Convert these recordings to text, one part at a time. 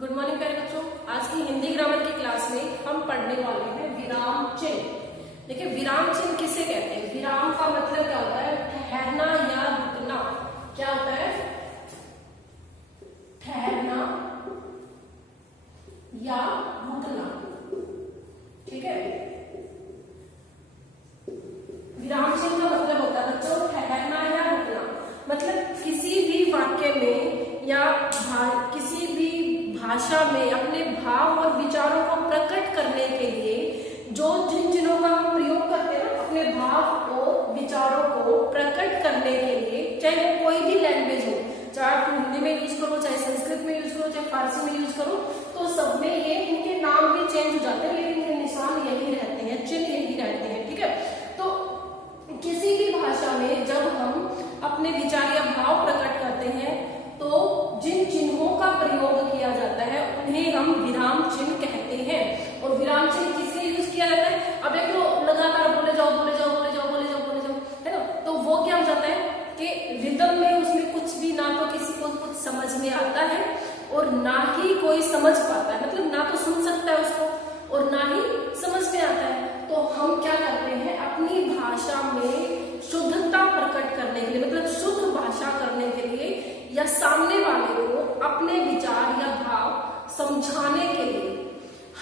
Good morning प्यारे बच्चों। आज की हिंदी ग्रामर की क्लास में हम पढ़ने वाले हैं विराम चिन्ह। देखिए, विराम चिन्ह किसे कहते हैं? विराम का मतलब क्या होता है? ठहरना या रुकना। क्या होता है? ठहरना या रुकना। ठीक है, विराम चिन्ह का मतलब होता है बच्चों ठहरना या रुकना। मतलब किसी भी वाक्य में या किसी भी भाषा में अपने भाव और विचारों को प्रकट करने के लिए जो जिन चिन्हों का हम प्रयोग करते हैं ना, अपने भाव और विचारों को प्रकट करने के लिए, चाहे वो कोई भी लैंग्वेज हो, चाहे आप हिंदी में यूज करो, चाहे संस्कृत में यूज करो, चाहे फारसी में यूज करो, तो सब में ये इनके नाम भी चेंज हो जाते हैं, लेकिन इनके निशान यही रहते हैं, चिन्ह यही रहते हैं। ठीक है, तो किसी भी भाषा में जब हम अपने विचार या भाव प्रकट करते हैं तो जिन चिन्हों का प्रयोग किया जाता है उन्हें हम विराम चिन्ह कहते हैं। और विराम चिन्ह किसके यूज किया जाता है? अब एक तो लगातार बोले जाओ बोले जाओ बोले जाओ बोले जाओ बोले जाओ, है ना, तो वो क्या हो जाता है कि रिदम में उसमें कुछ भी ना तो किसी को कुछ समझ में आता है और ना ही कोई समझ पाता है, मतलब ना तो सुन सकता है उसको और ना ही समझ में आता है। तो हम क्या करते हैं, अपनी भाषा में शुद्धता प्रकट करने के लिए, मतलब शुद्ध भाषा करने के लिए या सामने वाले को अपने विचार या भाव समझाने के लिए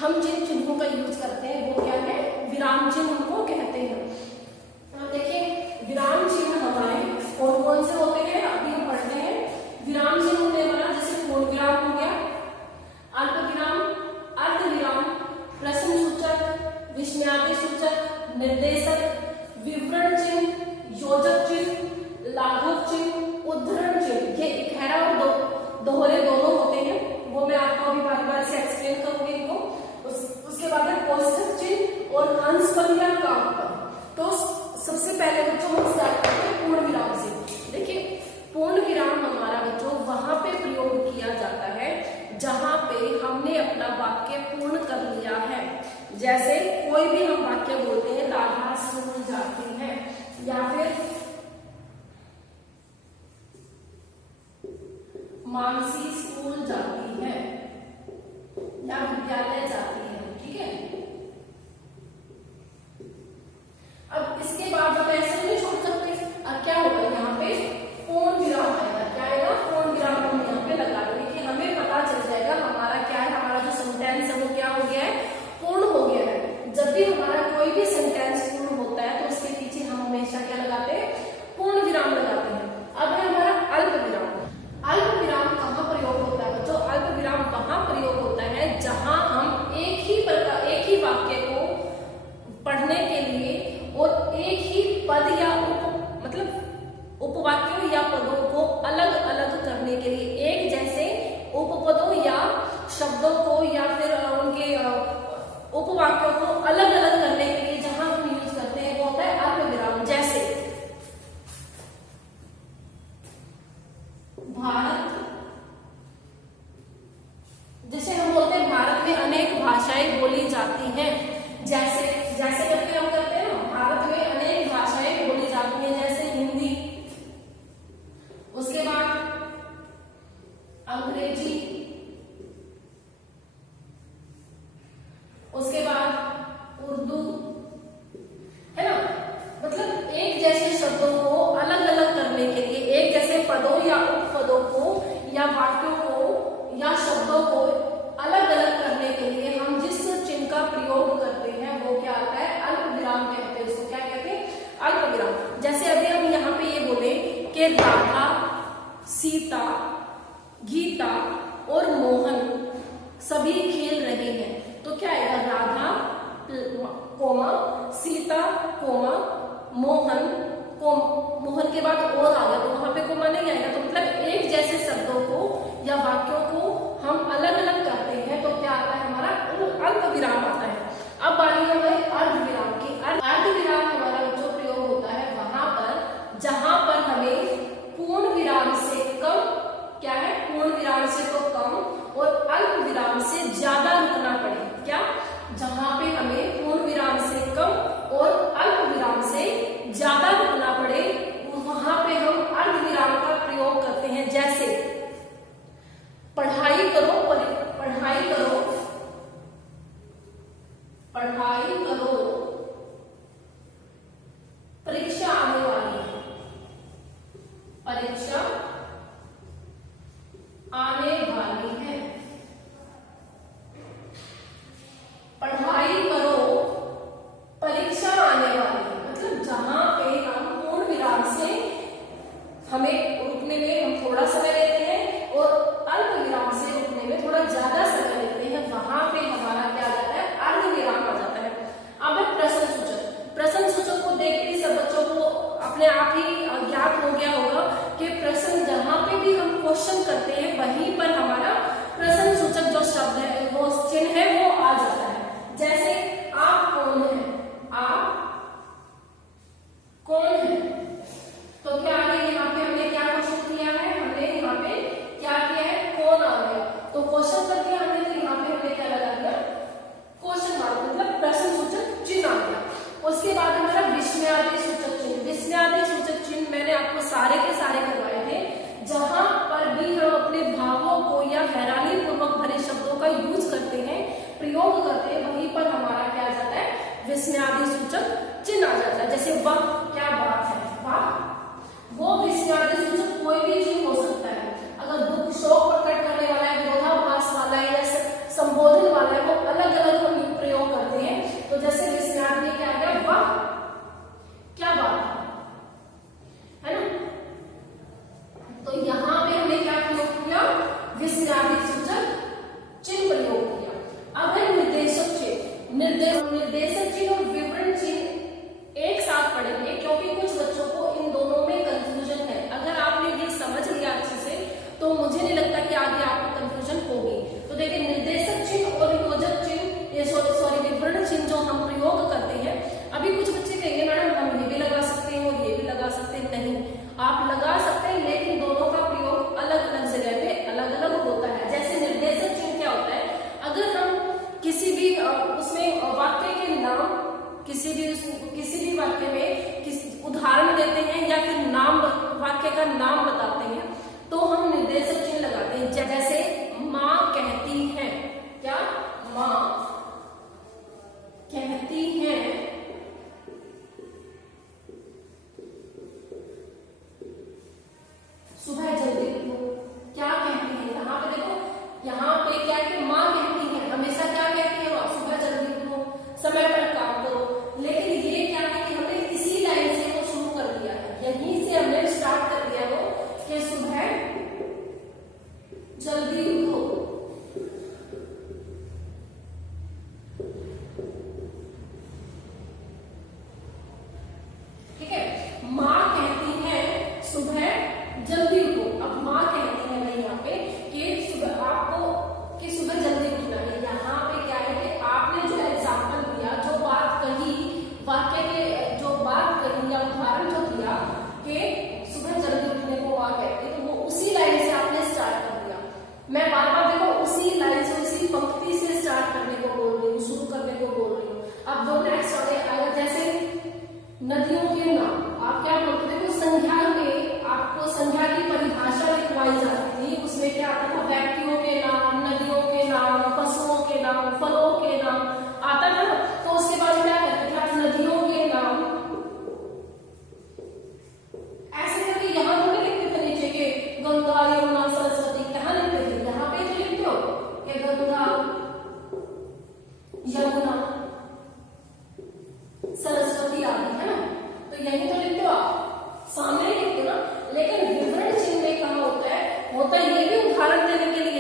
हम जिन चिन्हों का यूज करते हैं वो क्या है? विराम चिन्ह उनको कहते हैं। देखिए, विराम चिन्ह हमारे कौन कौन से होते हैं अभी हम पढ़ते हैं। विराम चिन्ह होने वाला जैसे पूर्ण विराम हो गया, अल्प विराम, अर्ध विराम, प्रश्न सूचक, विस्मयादि सूचक, निर्देशक, विवरण चिन्ह, योजक चिन्ह, लाघव चिन्ह, उद्धरण चिन्ह। ये इकहरा और दोहरे दोनों होते हैं, वो मैं आपको अभी बारी बारी से एक्सप्लेन करूंगी इनको। उसके बाद है कोष्ठक चिन्ह और अंश पद या काम पद। तो सबसे पहले बच्चों हम स्टार्ट करते हैं पूर्ण विराम से। देखिए, पूर्ण विराम हमारा बच्चों वहां पे प्रयोग किया जाता है जहां पे हमने अपना वाक्य पूर्ण कर लिया है। जैसे कोई भी हम वाक्य बोलते हैं, राधा स्कूल जाती है, या फिर मानसी स्कूल जाती है, या विद्यालय जाती है। ठीक है, अब इसके बाद हम ऐसे नहीं छोड़ सकते। अब क्या होगा, यहाँ पे पूर्ण विराम आएगा। क्या आएगा? पूर्ण विराम हम यहाँ पे लगा देंगे कि हमें पता चल जाएगा हमारा क्या है, हमारा जो सेंटेंस है वो क्या हो गया है, पूर्ण हो गया है। जब भी हमारा कोई भी सेंटेंस पूर्ण होता है तो उसके पीछे हम हमेशा क्या लगाते हैं? पूर्ण विराम लगाते हैं। अब है हमारा अल्प विराम। अल्प विराम कहाँ प्रयोग होता है बच्चों? अल्प विराम कहाँ प्रयोग होता है? जहां हम एक ही वाक्य को पढ़ने के लिए और एक ही पद या मतलब उपवाक्यों या पदों को अलग अलग करने के लिए, एक जैसे उपपदों या शब्दों को या फिर उनके उपवाक्यों को अलग अलग करने के लिए जहां हम यूज करते हैं वो होता है अल्प विराम। जैसे भारत, जैसे हम बोलते हैं भारत में अनेक भाषाएं बोली जाती हैं। जैसे करके हम करते हैं ना, भारत में अनेक भाषाएं बोली जाती हैं, जैसे हिंदी, उसके बाद अंग्रेजी, उसके बाद उर्दू, है ना। मतलब एक जैसे शब्दों को अलग अलग करने के लिए, एक जैसे पदों या उपपदों को या वाक्यों को या शब्दों को अलग अलग करने के लिए हम जिस चिन्ह का प्रयोग करते हैं वो क्या आता है? अल्प विराम कहते हैं। उसको क्या कहते हैं? अल्प विराम। जैसे अभी हम यहाँ पे ये बोले कि राधा, सीता, गीता और मोहन सभी खेल रहे हैं, तो क्या आएगा? राधा कोमा सीता कोमा मोहन मोहन के बाद और आ गया तो वहां पे कोमा नहीं आएगा। तो मतलब एक जैसे शब्दों को या वाक्यों को हम अलग अलग करते हैं तो क्या आता है? हमारा अल्प विराम आता है। अब बारी है हमारे अर्ध विराम की। अर्ध विराम हमारा जो प्रयोग होता है वहां पर जहां पर हमें पूर्ण विराम से कम, क्या है? पूर्ण विराम से तो कम और अल्प विराम से ज्यादा रुकना पड़े। क्या? जहां पे हमें पूर्ण विराम से कम और अल्प विराम से ज्यादा रुकना पड़े वहां पे हम अर्ध विराम का प्रयोग करते हैं। जैसे पढ़ाई करो पढ़ाई करो, परीक्षा आने वाली है, परीक्षा आने वाली है। पढ़ाई करो, परीक्षा आने वाली है, मतलब जहां पे हम पूर्ण विराम से हमें रुकने में हम थोड़ा समय लेते हैं और अल्प विराम से रुकने में थोड़ा ज्यादा समय लेते हैं, वहां पे हमारा क्या आ जाता है, अर्ध विराम आ जाता है। अब है प्रश्न सूचक। प्रश्न सूचक को देखते ही सब बच्चों को अपने आप ही ज्ञात हो गया होगा कि प्रश्न जहां पे भी हम क्वेश्चन करते हैं वहीं पर हमारा प्रश्न सूचक जो शब्द है, वो चिन्ह है, वो आ जाता है। जैसे आप कौन है, आप कौन है, तो क्या आ गया, यहाँ पे हमने क्या क्वेश्चन किया है, हमने यहाँ पे क्या किया है, कौन आ गया, तो क्वेश्चन कर दिया हमने, तो यहाँ पे हमने क्या लगा दिया, क्वेश्चन मार्क, मतलब प्रश्न सूचक चिन्ह आ गया। उसके बाद हमारा विस्मयादि सूचक चिन्ह। विस्मयादि सूचक चिन्ह मैंने आपको सारे के सारे करवाए थे। जहां पर भी हम अपने भावों को या हैरानी पूर्वक भरे शब्दों का यूज करते हैं, प्रयोग करते हैं, वहीं पर हमारा क्या आ जाता है, विस्मयादि सूचक चिन्ह आ जाता है। जैसे वाह क्या बात है, वाह, वो विस्मयादि सूचक कोई भी चीज हो सकता है। अगर दुख शोक प्रकट करने वाला है, विरोधाभास वाला है या संबोधन वाला है, वो अलग अलग हम प्रयोग करते हैं। तो जैसे विस्मयादि में क्या आ गया, वाह क्या बात है ना, तो यहाँ पे हमने क्या प्रयोग किया, विस्मयादि सूचक चिन्ह प्रयोग किया। अब है निर्देशक चिन्ह। निर्देशक चिन्ह और विवरण चिन्ह एक साथ पढ़ेंगे क्योंकि कुछ बच्चों को इन दोनों में कंफ्यूजन है। अगर आपने ये समझ लिया अच्छे से तो मुझे नहीं लगता कि आगे आपको कंफ्यूजन होगी। तो देखिए, निर्देशक चिन्ह और योजक चिन्ह, ये सॉरी विवरण चिन्ह जो हम प्रयोग करते हैं, अभी कुछ बच्चे कहेंगे मैडम हम ये भी लगा सकते हैं और ये भी लगा सकते हैं। नहीं, आप लगा सकते हैं, लेकिन दोनों का प्रयोग अलग अलग जगह पे अलग अलग होता है। जैसे निर्देशक चिन्ह क्या होता है, अगर हम किसी भी उसमें वाक्य के नाम, किसी भी वाक्य में उदाहरण देते हैं या फिर नाम, वाक्य का नाम बताते हैं, तो हम निर्देशक चिन्ह लगाते हैं। जैसे माँ कहती है, क्या, माँ कहती है सुबह जल्दी उठो, क्या कहती है, यहाँ पे देखो, यहाँ पे क्या है, माँ कहती है, हमेशा क्या कहती है, सुबह जल्दी उठो, समय पर काम करो। लेकिन ये क्या है कि हमने इसी लाइन से वो शुरू कर दिया है, यहीं से हमने स्टार्ट कर दिया वो कि सुबह जल्दी उठो। ठीक है, माँ कहती है सुबह जल्दी उठो। अब माँ कहती है नहीं यहाँ पे कि सुबह आपको कि सुबह जल्दी उठना है। यहाँ पे क्या है कि आपने जो एग्जाम्पल दिया, जो बात कही, वाक्य के जो बात कही या उदाहरण जो दिया कि सुबह जल्दी उठने को माँ कहती, तो वो उसी लाइन से आपने स्टार्ट कर दिया। मैं बार बार देखो उसी लाइन से, उसी पंक्ति से स्टार्ट करने को बोल रही हूँ, शुरू करने को बोल रही हूँ। अब जो नेक्स्ट आगे जैसे नदियों के नाम, आप क्या बोलते, देखो संख्या में आपको संख्या की परिभाषा लिखवाई जाती थी, उसमें क्या आता था, व्यक्तियों के नाम, नदियों के नाम, पशुओं के नाम, फलों के नाम आता था। तो उसके बाद क्या करते थे आप, नदियों के नाम ऐसे करके यहाँ तो नहीं लिखते थे नीचे के गंगा यमुना सरस्वती, कहाँ लिखते थे, यहाँ पे तो लिखते हो कि गंगा यमुना सरस्वती आदि, है ना, तो यही तो लिखते हो आप, सामने लिखते हो ना। लेकिन विवरण चिन्ह में कहाँ होता है ये भी उदाहरण देने के लिए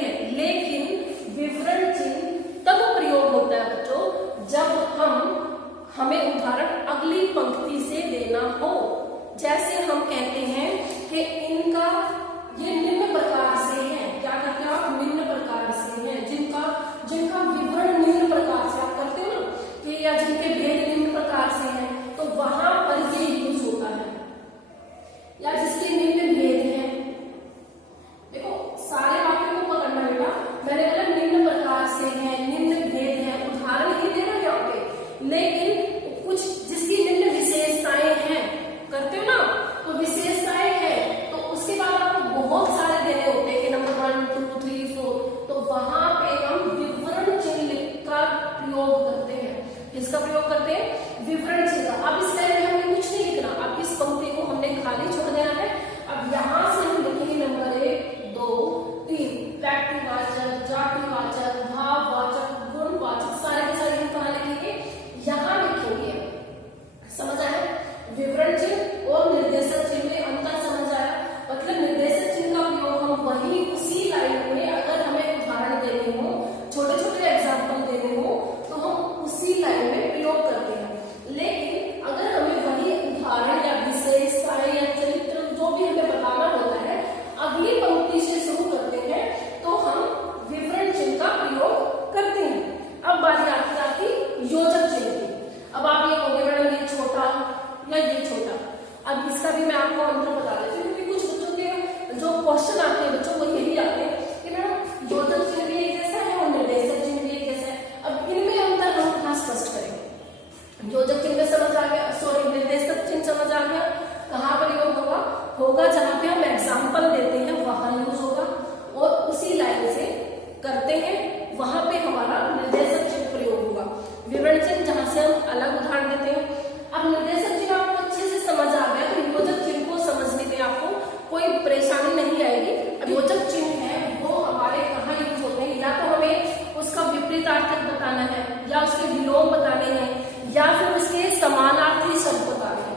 करते हैं वहां पे हमारा निर्देशक चिन्ह प्रयोग होगा। विवरण चिन्ह जहां से हम अलग उदाहरण देते हैं। अब निर्देशक चिन्ह आपको अच्छे से समझ आ गया तो योजक चिन्ह को समझने में आपको कोई परेशानी नहीं आएगी। अब योजक चिन्ह है वो हमारे कहाँ यूज होते हैं, या तो हमें उसका विपरीतार्थक बताना है, या उसके विलोम बताने हैं, या फिर उसके समानार्थी शब्द बताने हैं।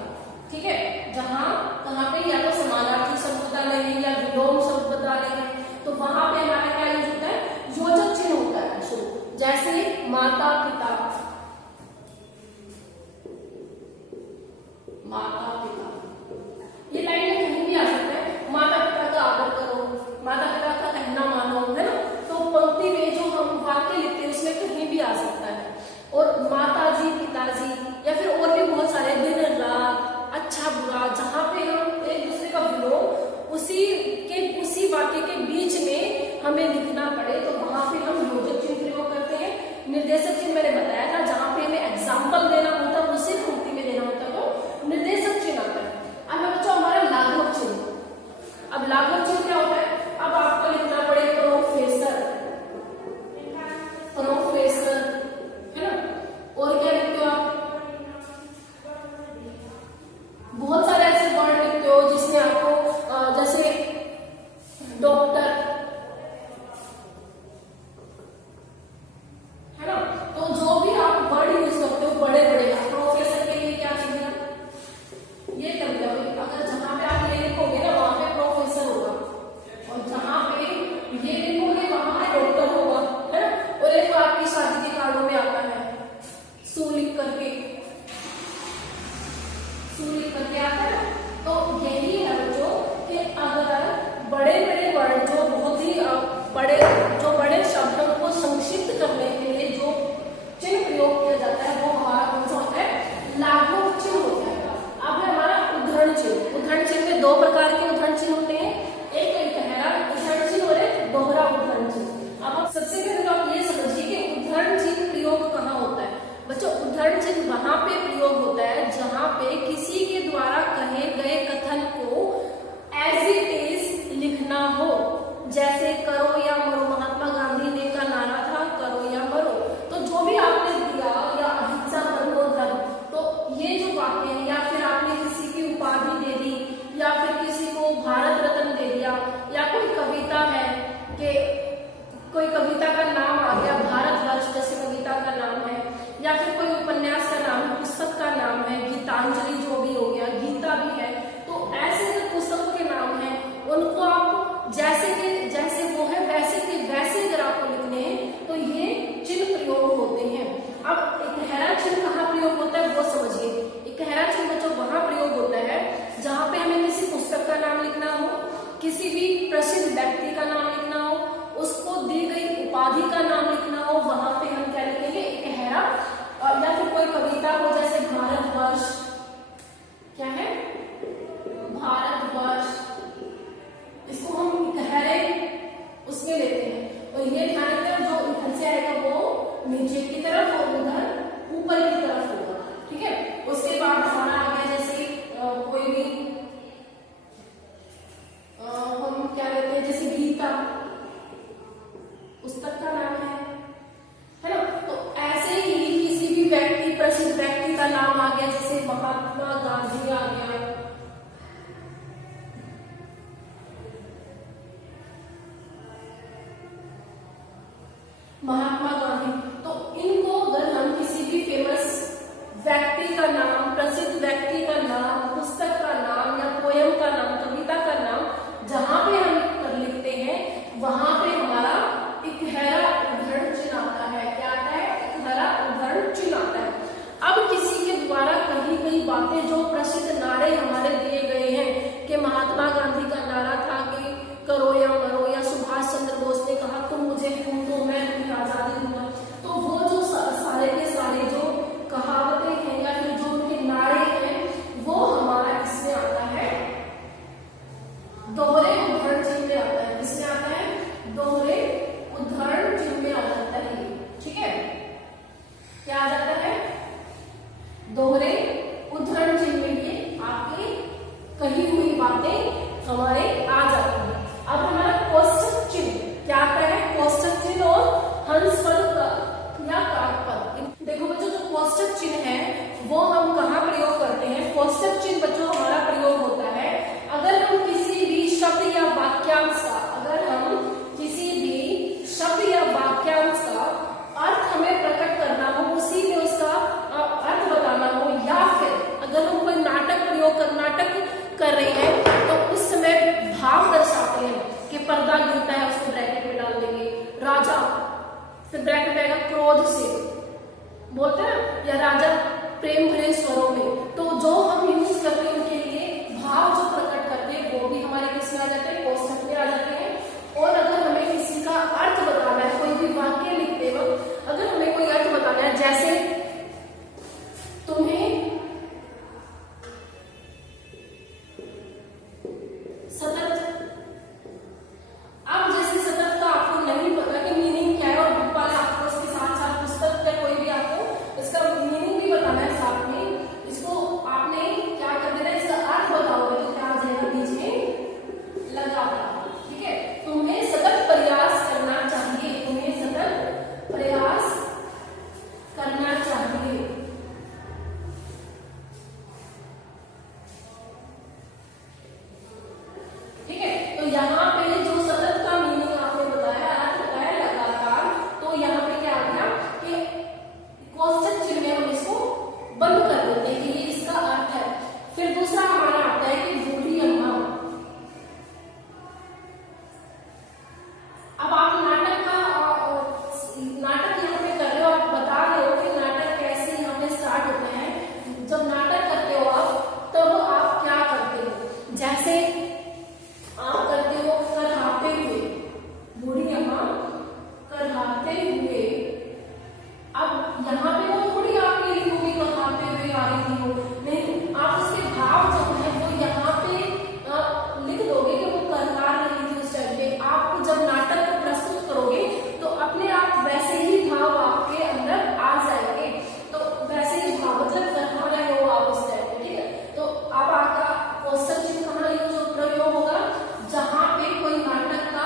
ठीक है, जहां कहाँ पे या तो समानार्थी शब्द बताने हैं या विलोम शब्द बताने हैं, तो वहां पे हमारा क्या यूज होता है, योजक चिन्ह होता है। शुरू जैसे माता पिता, माता पिता, ये लाइन में कहीं भी आ सकता है। माता पिता का आदर करो, माता पिता का कहना मानो, है ना। तो पंक्ति में जो हम वाक्य लिखते हैं उसमें कहीं भी आ सकता है। और माता जी, पिताजी, या फिर और भी बहुत सारे, दिन रात, अच्छा बुरा, जहां पे हम एक दूसरे का विलोम उसी वाक्य के बीच में हमें लिखना पड़े तो वहां पे हम योजक चिन्ह प्रयोग करते हैं। निर्देशक चिन्ह मैंने बताया था, जहां पे हमें एग्जाम्पल देना होता है उसी पंक्ति में देना होता है तो निर्देशक चिन्ह आता है। अब बच्चों हमारा लाघव चिन्ह। अब लाघव चिन्ह क्या होता है, अब आपको लिखना पड़े प्रोफेसर, प्रोफेसर, है ना। और क्या लिखते हो आप, बहुत सारे ऐसे वर्ड लिखते हो जिसमें आपको जैसे डॉक्टर, है ना। तो जो भी आप वर्ड यूज करते हो बड़े बड़े, प्रोफेसर के लिए क्या लिखना, ये कर लो। अगर जहां पे आप ये लिखोगे ना वहां पे प्रोफेसर होगा, और जहां पे ये लिखोगे वहां पे डॉक्टर होगा, है ना। और एक आपकी शादी के कार्डों में आता है सु लिख करके, सु लिख करके आता है। तो यही है बच्चों कि अगर बड़े बड़े वर्ड जो बहुत ही बड़े शब्द हैं उनको संक्षिप्त करने के लिए जो चिन्ह प्रयोग किया जाता है वो हमारा कौन सा होता है, लाघव चिन्ह होता है। अब है हमारा उद्धरण चिन्ह। उद्धरण चिन्ह में दो प्रकार के उद्धरण चिन्ह होते हैं, एक एकहरा उद्धरण चिन्ह और एक दोहरा उद्धरण चिन्ह। अब आप सबसे पहले तो आप ये समझिए कि उद्धरण चिन्ह प्रयोग कहाँ होता है। बच्चों उद्धरण चिन्ह वहां पे प्रयोग होता है जहां पे किसी के द्वारा कहे गए कथन को एज इट इज लिखना हो। जैसे करो या मरो, महात्मा गांधी ने का नारा था करो या मरो। तो जो भी आपने दिया, या अहिंसा परमो धर्म, तो ये जो वाक्य है, या फिर आपने किसी की उपाधि दे दी, या फिर किसी को भारत रत्न दे दिया, या कोई कविता है कि कोई कविता का नाम आ गया भारतवर्ष जैसे कविता का नाम है, या फिर कोई उपन्यास का नाम है, पुस्तक का नाम है, गीतांजलि जो भी हो गया, गीता भी है। तो ऐसे जो पुस्तकों के नाम है उनको आप जैसे वो है वैसे के वैसे अगर आपको लिखने हैं तो ये चिन्ह प्रयोग होते हैं। अब एकहरा चिन्ह कहाँ प्रयोग होता है वो समझिए। एकहरा चिन्ह बच्चों वहां प्रयोग होता है जहां पे हमें किसी पुस्तक का नाम लिखना हो, किसी भी प्रसिद्ध व्यक्ति का नाम लिखना हो, उसको दी गई उपाधि का नाम लिखना हो, वहां पे हम क्या लिखेंगे, एकहरा। या फिर कोई कविता हो जैसे भारतवर्ष, क्या है, भारतवर्ष, इसको हम एकहरे उसमें लेते हैं। और ये ध्यान रखना जो इधर से आएगा वो नीचे की तरफ और उधर ऊपर की तरफ होगा। ठीक है, उसके बाद हमारा आ गया जैसे कोई भी हम क्या लेते हैं, जैसे गीता पुस्तक का नाम है ना। तो ऐसे ही किसी भी व्यक्ति, प्रसिद्ध व्यक्ति का नाम आ गया, जैसे महात्मा गांधी आ गया, महात्मा गांधी। तो इनको अगर हम किसी भी फेमस व्यक्ति का नाम, प्रसिद्ध व्यक्ति का नाम, पुस्तक का नाम या पोयम का नाम, कविता का नाम जहां पे हम लिखते हैं वहां पे हमारा एकहरा उद्धरण चिन्ह आता है। क्या आता है, एकहरा उद्धरण चिन्ह आता है। अब किसी के द्वारा कही गई बातें, जो प्रसिद्ध नारे हमारे दिए गए हैं कि महात्मा गांधी का नारा था कि करो या मरो, या सुभाष चंद्र बोस ने कहा तुम मुझे खून दो मैं तुम्हें आजादी फिर ब्रैकेट में आएगा क्रोध से, बोलते हैं ना, या राजा प्रेम भरे स्वरों में। तो जो हम यूज करते हैं उनके लिए भाव जो प्रकट करते हैं वो भी हमारे किस में आ जाते हैं, कोष्ठक में आ जाते हैं। और अगर हमें किसी का अर्थ बताना है, कोई भी वाक्य लिखते वक्त अगर हमें कोई अर्थ बताना है, जैसे तुम्हें सतत, अब जैसे सतत का आपको नहीं पता कि मीनिंग क्या है और बुक वाले आपको इसके साथ साथ पुस्तक या कोई भी आपको इसका मीनिंग भी बताना है साथ में, इसको आपने क्या कर देना है, इसका अर्थ बताओगे तो क्या आ जाएगा बीच में लगातार। ठीक है, तुम्हें सतत प्रयास करना चाहिए, तुम्हें सतत प्रयास करना चाहिए। ठीक है, तो यहाँ पे जो सतत का मीनिंग आपने बताया, अर्थ बताया लगातार, तो यहाँ पे क्या आ गया कि कोष्ठक चिन्ह में हम इसको बंद कर देते हैं कि ये इसका अर्थ है। फिर दूसरा हमारा आता है कि बूढ़ी अम्मा। अब आप नाटक यहाँ पे कर रहे हो, आप बता रहे हो कि नाटक कैसे यहाँ पे स्टार्ट होते हैं। जब नाटक करते हो आप, तब आप क्या करते हो, जैसे आप करते हो करहाते हुए, बूढ़ी अम्मा करहाते हुए। अब यहाँ पे वो थोड़ी आपकी लिखोगे करहाते हुए आ रही थी वो, नहीं, आप उसके भाव जो है वो यहाँ पे लिख दोगे कि वो करहा रही थी उस टाइम पे। आप जब नाटक को प्रस्तुत करोगे तो अपने आप वैसे ही भाव आपके अंदर आ जाएंगे, तो वैसे ही भाव मतलब करहा रहे हो आप उस टाइम पे। ठीक है, तो अब आपका कोष्ठक चिन्ह कहाँ यूज प्रयोग होगा, जहां पे कोई नाटक का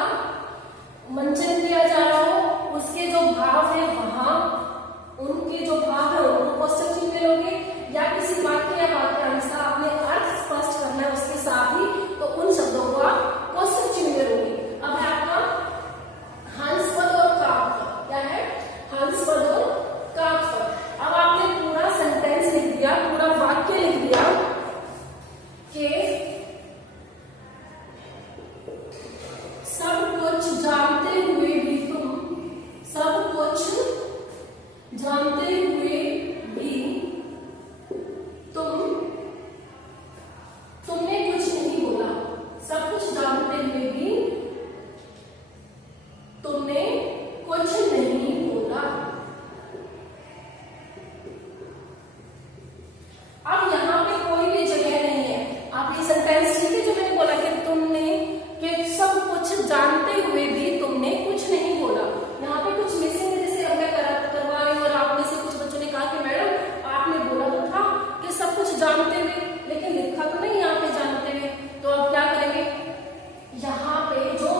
मंचन किया जा रहा हो, उसके जो भाव है वहां उनके जो भाव है उनको कोष्ठक चिन्ह में लोगे, या किसी वाक्य या वाक्यांश का आपने अर्थ स्पष्ट करना है उसके साथ ही, तो उन शब्दों को आप कोष्ठक चिन्ह में लोगे। अब है आपका हंसपद और काकपद, क्या है, हंसपद और काकपद। अब आपने पूरा सेंटेंस लिख दिया, पूरा वाक्य लिख दिया कि सब कुछ जानते हुए भी तुम, सब कुछ जानते हुए भी तुमने कुछ नहीं बोला, सब कुछ जानते हुए भी तुमने कुछ नहीं बोला। अब यहाँ पे कोई भी जगह नहीं है, आप ये सेंटेंस ठीक है जो मैंने बोला कि तुमने, कि सब कुछ जानते हुए भी तुमने कुछ नहीं बोला, यहाँ पे कुछ मिसिंग है। जैसे अब मैं करवा रही हूँ और आप में से कुछ बच्चों ने कहा कि मैडम आपने बोला तो था कि सब कुछ जानते हुए, लेकिन लिखा तो नहीं यहाँ पे जानते हुए। तो अब क्या करेंगे, यहाँ पे जो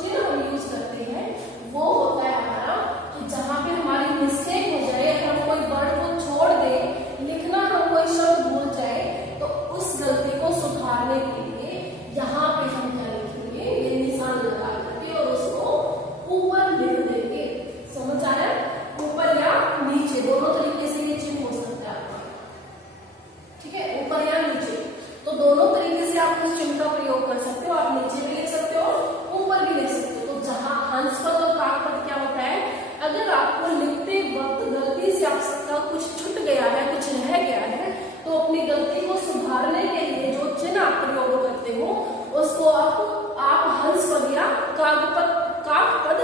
चिन्ह हम यूज करते हैं वो होता है हमारा कि जहाँ पे हमारी मिस्टेक हो जाए, हम कोई वर्ड को छोड़ दे, लिखना हम कोई शब्द भूल जाए, तो उस गलती को सुधारने के लिए यहाँ पे हम क्या लिखेंगे, ये निशान लगा करके और उसको ऊपर लिख देंगे। समझ आया, ऊपर या नीचे दोनों तरीके से ये चिन्ह हो सकता है आपका। ठीक है, ऊपर या नीचे, तो दोनों तरीके से आप उस चिन्ह का प्रयोग कर सकते हो। आप नीचे भी लिख सकते हो, ऊपर भी लिख सकते हो। तो जहां हंसपद और काकपद क्या होता है, अगर आपको लिखते वक्त गलती से आपका कुछ छूट गया है, कुछ रह गया है, तो अपनी गलती को सुधारने के लिए जो चिन्ह आप प्रयोग करते हो उसको आप हंसपद या काकपद